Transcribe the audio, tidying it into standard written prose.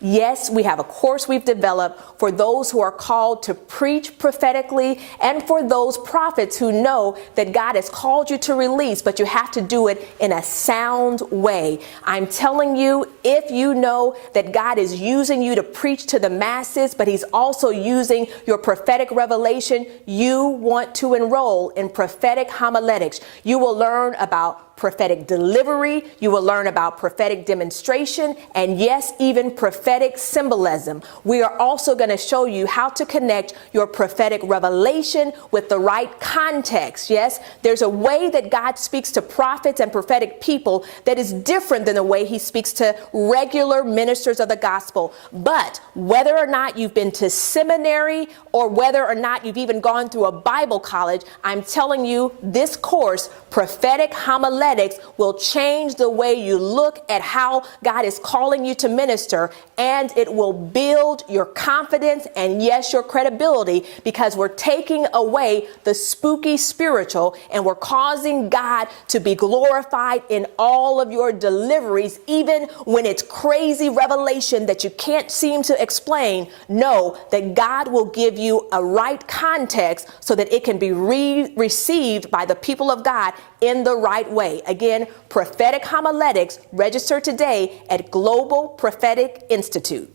Yes, we have a course we've developed for those who are called to preach prophetically and for those prophets who know that God has called you to release, but you have to do it in a sound way. I'm telling you, if you know that God is using you to preach to the masses, but He's also using your prophetic revelation, you want to enroll in Prophetic Homiletics. You will learn about prophetic delivery, you will learn about prophetic demonstration, and yes, even prophetic symbolism. We are also going to show you how to connect your prophetic revelation with the right context. Yes, there's a way that God speaks to prophets and prophetic people that is different than the way He speaks to regular ministers of the gospel. But whether or not you've been to seminary or whether or not you've even gone through a Bible college, I'm telling you, this course, Prophetic Homiletics, will change the way you look at how God is calling you to minister, and it will build your confidence and, yes, your credibility, because we're taking away the spooky spiritual and we're causing God to be glorified in all of your deliveries, even when it's crazy revelation that you can't seem to explain. Know that God will give you a right context so that it can be received by the people of God in the right way. Again, Prophetic Homiletics, register today at Global Prophetic Institute.